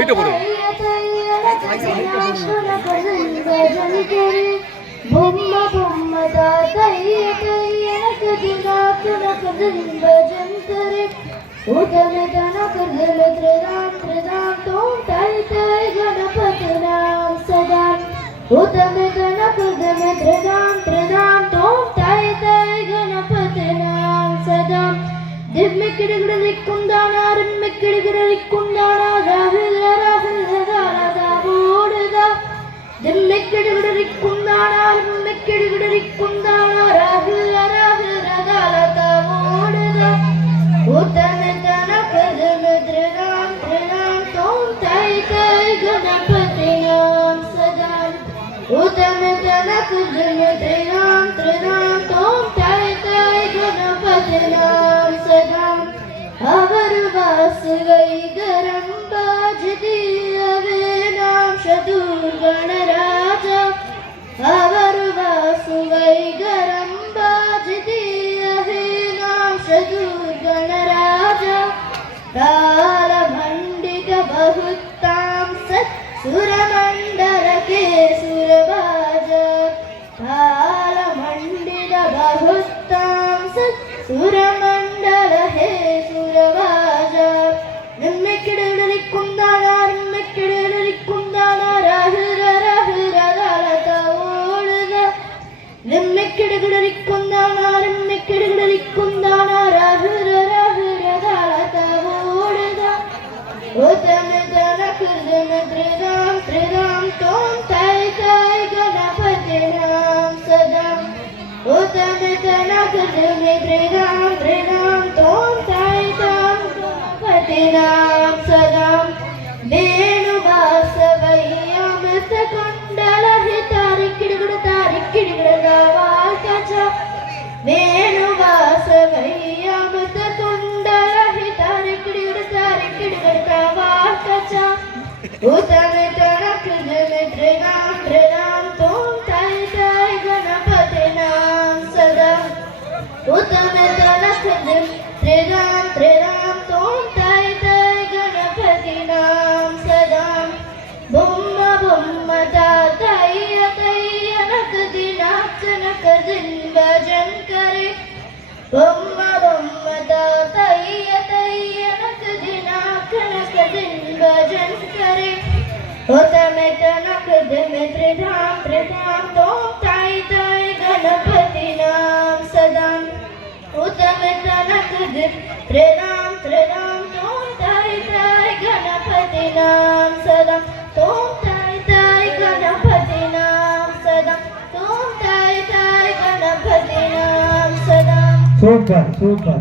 ওইটা করে Bomma bomma da taiya taiya nakadina nakadin bhajan kare udame dana kardal tridam tridam tom tai tai ganapati naam sadam udame dana kardal tridam tridam tom tai tai ganapati naam sadam dimmikkidigidikundana rimmikkidigidikundana rahil rahil garada bodda dimmikkidigidikundana rimmikkidigidikundana rahil rahil garada bodda udame dana kardal tridam tridam tom tai tai ganapati naam sadam udame dana kardal tridam tridam tom tai tai ganapati naam sadam avar vasgai garam bajdi ave naam shadur ganaraja avar vasgai garam bajdi ave naam shadur ganaraja tala mandika bahuttam sat suramandala ke surbaja tala mandika bahuttam sat suramandala he surbaja nimmikkidigidikundana rimmikkidigidikundana rahil rahil galata odda nimmikkidigidikundana rimmikkidigidikundana rahil rahil galata odda udame dana kardam tridam tridam tom tai tai ganapati naam sadam udame dana kardam tridam tridam tom tai tai ganapati naam sadam venu vasavai amrit kondala hitarikkidgida valkacha venu vasavai amrit kondala hitarikkidgida valkacha udame dana kardam tridam tridam tom tai tai ganapati naam sadam udame dana kardam tridam tridam tom tai tai ganapati naam sadam bomma bomma da taiya taiya nakadina nakadin bhajan kare bomma bomma da taiya taiya nakadina nakadin bhajan kare udame dana kardam tridam tridam tom tai tai ganapati naam sadam udame dana kardam tridam tridam tom tai tai ganapati naam sadam tom tai tai ganapati naam sadam tom tai tai ganapati naam sadam Super, super.